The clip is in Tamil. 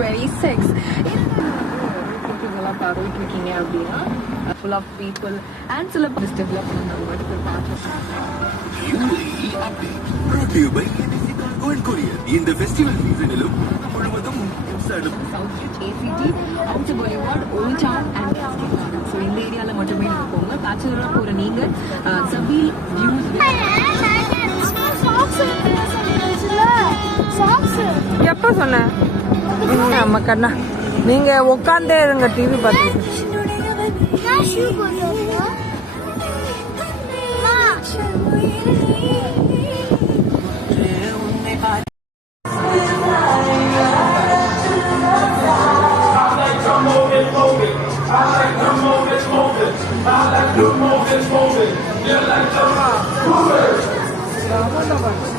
2026. பார்த்துட்டு இருக்கீங்க அப்படின்னா full of people and celebrities development நம்ம இந்த ஃபெஸ்டிவல் சீசனிலும் முழுவதும் Southgate, ACT, Outer Boulevard, Old Town and so இந்த ஏரியாவில் மட்டுமே நீங்கள் போங்க. பேச்சுலராக போகிற நீங்கள் சபீல் வியூஸ் எப்போ சொன்னேன் நம்ம கண்ணா நீங்க உட்காந்தே இருங்க டிவி பார்த்துட்டு.